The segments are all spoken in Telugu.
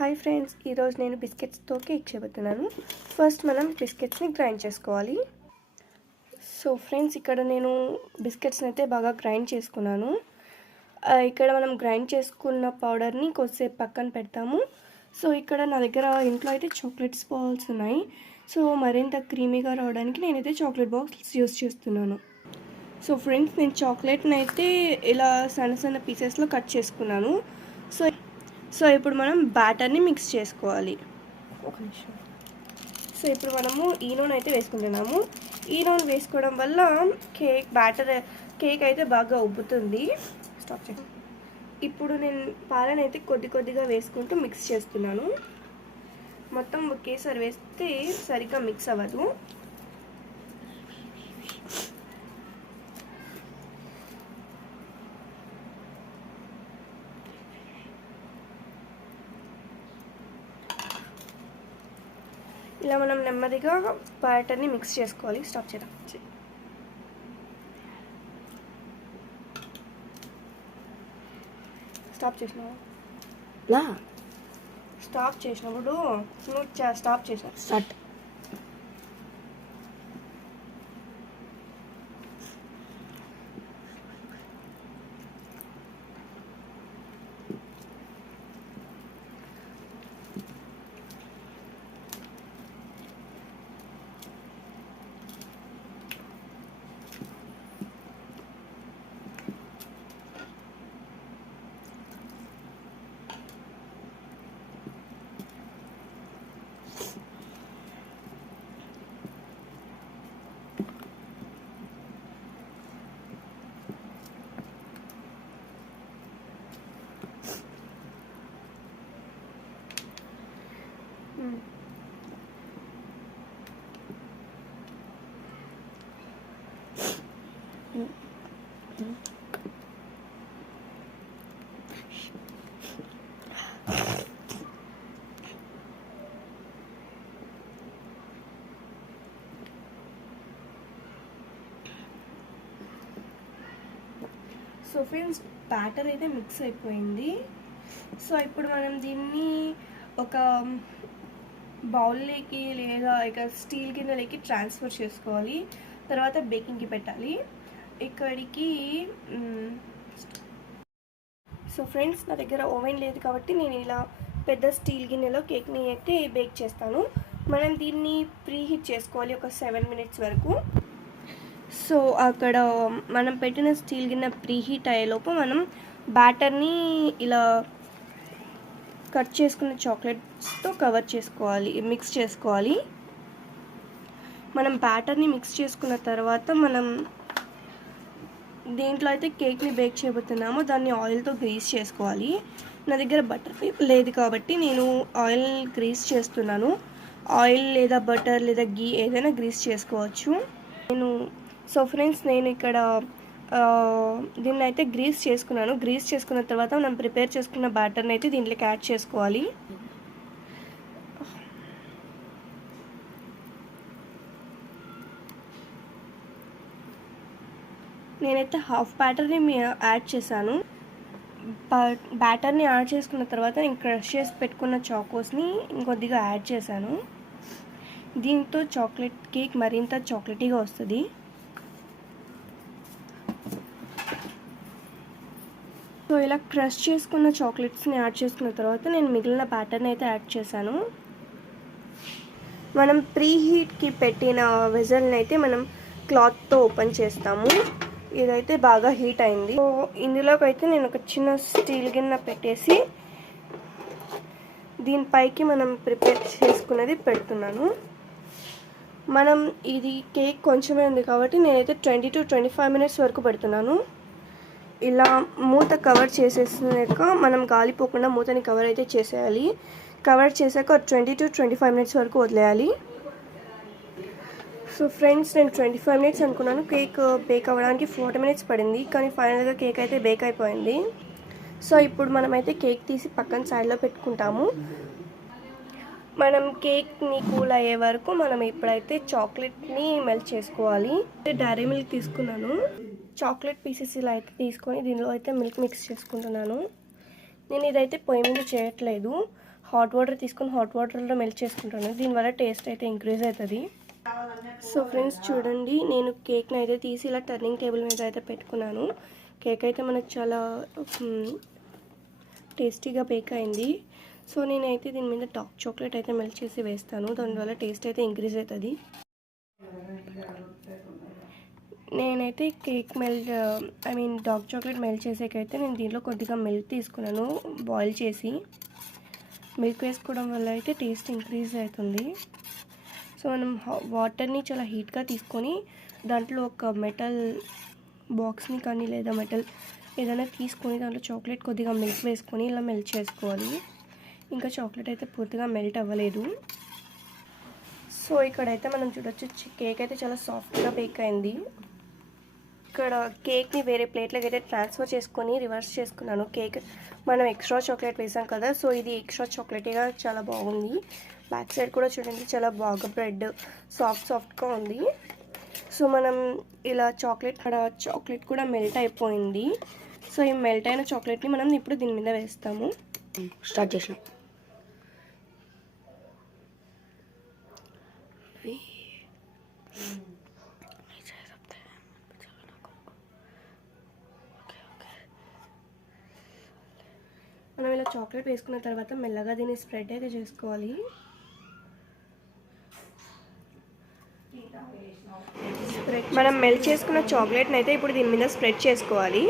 హాయ్ ఫ్రెండ్స్, ఈరోజు నేను బిస్కెట్స్తో కేక్ చేయబోతున్నాను. ఫస్ట్ మనం బిస్కెట్స్ని గ్రైండ్ చేసుకోవాలి. సో ఫ్రెండ్స్, ఇక్కడ నేను బిస్కెట్స్ని అయితే బాగా గ్రైండ్ చేసుకున్నాను. ఇక్కడ మనం గ్రైండ్ చేసుకున్న పౌడర్ని కొద్దిసేపు పక్కన పెడతాము. సో ఇక్కడ నా దగ్గర ఇంట్లో అయితే చాక్లెట్స్ బాల్స్ ఉన్నాయి. సో మరింత క్రీమీగా రావడానికి నేనైతే చాక్లెట్ బాల్స్ యూస్ చేస్తున్నాను. సో ఫ్రెండ్స్, నేను చాక్లెట్ని అయితే ఇలా సన్న సన్న పీసెస్లో కట్ చేసుకున్నాను. సో ఇప్పుడు మనం బ్యాటర్ని మిక్స్ చేసుకోవాలి. ఒక నిమిషం. సో ఇప్పుడు మనము ఈనోని అయితే వేసుకుంటున్నాము. ఈనోని వేసుకోవడం వల్ల కేక్ అయితే బాగా ఉబ్బుతుంది. స్టాప్ చేయండి. ఇప్పుడు నేను పాలను అయితే కొద్దిగా వేసుకుంటూ మిక్స్ చేస్తున్నాను. మొత్తం ఒకేసారి వేస్తే సరిగ్గా మిక్స్ అవ్వదు. ఇలా మనం నెమ్మదిగా బ్యాటర్ని మిక్స్ చేసుకోవాలి. స్టాప్ చేద్దాం. స్టాప్ చేసినప్పుడు నువ్వు స్టాప్ చేసిన స్టార్ట్. సో ఫ్రెండ్స్, బ్యాటర్ అయితే మిక్స్ అయిపోయింది. సో ఇప్పుడు మనం దీన్ని ఒక బౌల్లోకి లేదా ఇక స్టీల్ గిన్నెలోకి ట్రాన్స్ఫర్ చేసుకోవాలి. తర్వాత బేకింగ్కి పెట్టాలి. ఇక్కడికి సో ఫ్రెండ్స్, నా దగ్గర ఓవెన్ లేదు కాబట్టి నేను ఇలా పెద్ద స్టీల్ గిన్నెలో కేక్ని అయితే బేక్ చేస్తాను. మనం దీన్ని ప్రీహీట్ చేసుకోవాలి ఒక 7 మినిట్స్ వరకు. సో అక్కడ మనం పెట్టిన స్టీల్ గిన్నె ప్రీహీట్ అయ్యేలోపు మనం బ్యాటర్ని ఇలా కట్ చేసుకున్న చాక్లెట్స్తో కవర్ చేసుకోవాలి, మిక్స్ చేసుకోవాలి. మనం బ్యాటర్ని మిక్స్ చేసుకున్న తర్వాత మనం దేంట్లో అయితే కేక్ని బేక్ చేయబోతున్నామో దాన్ని ఆయిల్తో గ్రీస్ చేసుకోవాలి. నా దగ్గర బటర్ పేపర్ లేదు కాబట్టి నేను ఆయిల్ గ్రీస్ చేస్తున్నాను. ఆయిల్ లేదా బటర్ లేదా గీ ఏదైనా గ్రీస్ చేసుకోవచ్చు. సో ఫ్రెండ్స్, నేను ఇక్కడ దీన్ని అయితే గ్రీస్ చేసుకున్నాను. గ్రీస్ చేసుకున్న తర్వాత మనం ప్రిపేర్ చేసుకున్న బ్యాటర్ని అయితే దీంట్లోకి యాడ్ చేసుకోవాలి. నేనైతే హాఫ్ బ్యాటర్ని యాడ్ చేశాను. బ్యాటర్ని యాడ్ చేసుకున్న తర్వాత నేను క్రష్ చేసి పెట్టుకున్న చాకోస్ని ఇంకొద్దిగా యాడ్ చేశాను. దీంతో చాక్లెట్ కేక్ మరింత చాక్లెటీగా వస్తుంది. సో ఇలా క్రష్ చేసుకున్న చాక్లెట్స్ని యాడ్ చేసుకున్న తర్వాత నేను మిగిలిన బ్యాటర్ని అయితే యాడ్ చేశాను. మనం ప్రీహీట్కి పెట్టిన వెజల్ని అయితే మనం క్లాత్తో ఓపెన్ చేస్తాము. ఇదైతే బాగా హీట్ అయింది. సో ఇందులోకి అయితే నేను ఒక చిన్న స్టీల్ గిన్నె పెట్టేసి దీనిపైకి మనం ప్రిపేర్ చేసుకున్నది పెడుతున్నాను. మనం ఇది కేక్ కొంచెమే ఉంది కాబట్టి నేనైతే 20 to 25 మినిట్స్ వరకు పెడుతున్నాను. ఇలా మూత కవర్ చేసేసాక మనం గాలిపోకుండా మూతని కవర్ అయితే చేసేయాలి. కవర్ చేశాక 20 to 25 మినిట్స్ వరకు వదిలేయాలి. సో ఫ్రెండ్స్, నేను 25 మినిట్స్ అనుకున్నాను. కేక్ బేక్ అవ్వడానికి 40 మినిట్స్ పడింది, కానీ ఫైనల్గా కేక్ అయితే బేక్ అయిపోయింది. సో ఇప్పుడు మనమైతే కేక్ తీసి పక్కన సైడ్లో పెట్టుకుంటాము. మనం కేక్ని కూల్ అయ్యే వరకు మనం ఇప్పుడైతే చాక్లెట్ని మెల్ట్ చేసుకోవాలి. డైరీ మిల్క్ తీసుకున్నాను. చాక్లెట్ పీసెస్ ఇలా అయితే తీసుకొని దీనిలో అయితే మిల్క్ మిక్స్ చేసుకుంటున్నాను. నేను ఇదైతే పొయ్యి మీద చేయట్లేదు, హాట్ వాటర్ తీసుకొని హాట్ వాటర్లో మెల్ట్ చేసుకుంటాను. దీనివల్ల టేస్ట్ అయితే ఇంక్రీజ్ అవుతుంది. సో ఫ్రెండ్స్ చూడండి, నేను కేక్ని అయితే తీసి ఇలా టర్నింగ్ టేబుల్ మీద అయితే పెట్టుకున్నాను. కేక్ అయితే మనకు చాలా టేస్టీగా బేక్ అయింది. సో నేనైతే దీని మీద డార్క్ చాక్లెట్ అయితే మెల్ట్ చేసి వేస్తాను. దానివల్ల టేస్ట్ అయితే ఇంక్రీజ్ అవుతుంది. నేనైతే కేక్ డార్క్ చాక్లెట్ మెల్ట్ చేసేకైతే నేను దీంట్లో కొద్దిగా మిల్క్ తీసుకున్నాను. బాయిల్ చేసి మిల్క్ వేసుకోవడం వల్ల అయితే టేస్ట్ ఇంక్రీజ్ అవుతుంది. సో మనం వాటర్ని చాలా హీట్గా తీసుకొని దాంట్లో ఒక మెటల్ బాక్స్ని కానీ లేదా మెటల్ ఏదైనా తీసుకొని దాంట్లో చాక్లెట్ కొద్దిగా మిల్క్ వేసుకొని ఇలా మెల్ట్ చేసుకోవాలి. ఇంకా చాక్లెట్ అయితే పూర్తిగా మెల్ట్ అవ్వలేదు. సో ఇక్కడైతే మనం చూడొచ్చు, కేక్ అయితే చాలా సాఫ్ట్గా బేక్ అయింది. ఇక్కడ కేక్ని వేరే ప్లేట్లోకి అయితే ట్రాన్స్ఫర్ చేసుకొని రివర్స్ చేసుకున్నాను. కేక్ మనం ఎక్స్ట్రా చాక్లెట్ వేసాం కదా, సో ఇది ఎక్స్ట్రా చాక్లెట్గా చాలా బాగుంది. బ్యాక్ సైడ్ కూడా చూడండి, చాలా బాగా బ్రెడ్ సాఫ్ట్గా ఉంది. సో మనం ఇలా చాక్లెట్ కూడా మెల్ట్ అయిపోయింది. సో ఈ మెల్ట్ అయిన చాక్లెట్ని మనం ఇప్పుడు దీని మీద వేస్తాము. స్టార్ట్ చేసాం. మనం ఇలా చాక్లెట్ వేసుకున్న తర్వాత మెల్లగా దీన్ని స్ప్రెడ్ అయితే చేసుకోవాలి. మనం మెల్ట్ చేసుకున్న చాక్లెట్ని అయితే ఇప్పుడు దీని మీద స్ప్రెడ్ చేసుకోవాలి.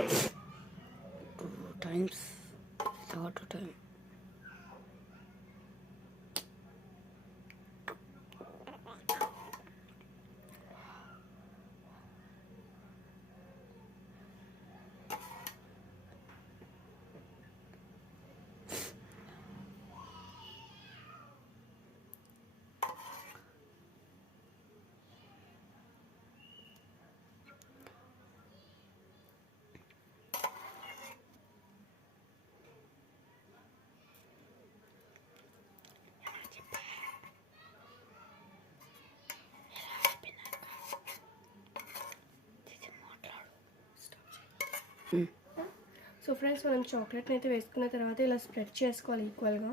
సో ఫ్రెండ్స్, మనం చాక్లెట్ని అయితే వేసుకున్న తర్వాత ఇలా స్ప్రెడ్ చేసుకోవాలి ఈక్వల్గా.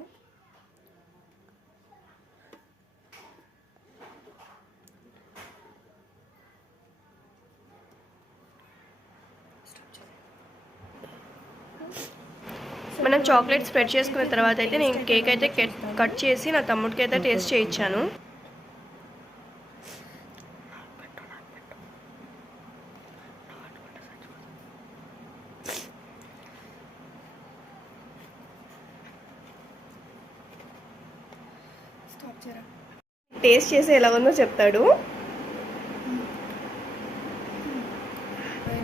మనం చాక్లెట్ స్ప్రెడ్ చేసుకున్న తర్వాత అయితే నేను కేక్ అయితే కట్ చేసి నా తమ్ముడికి అయితే టేస్ట్ చేయించాను. టేస్ట్ చేసి ఎలా ఉందో చెప్తాడు.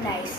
నైస్.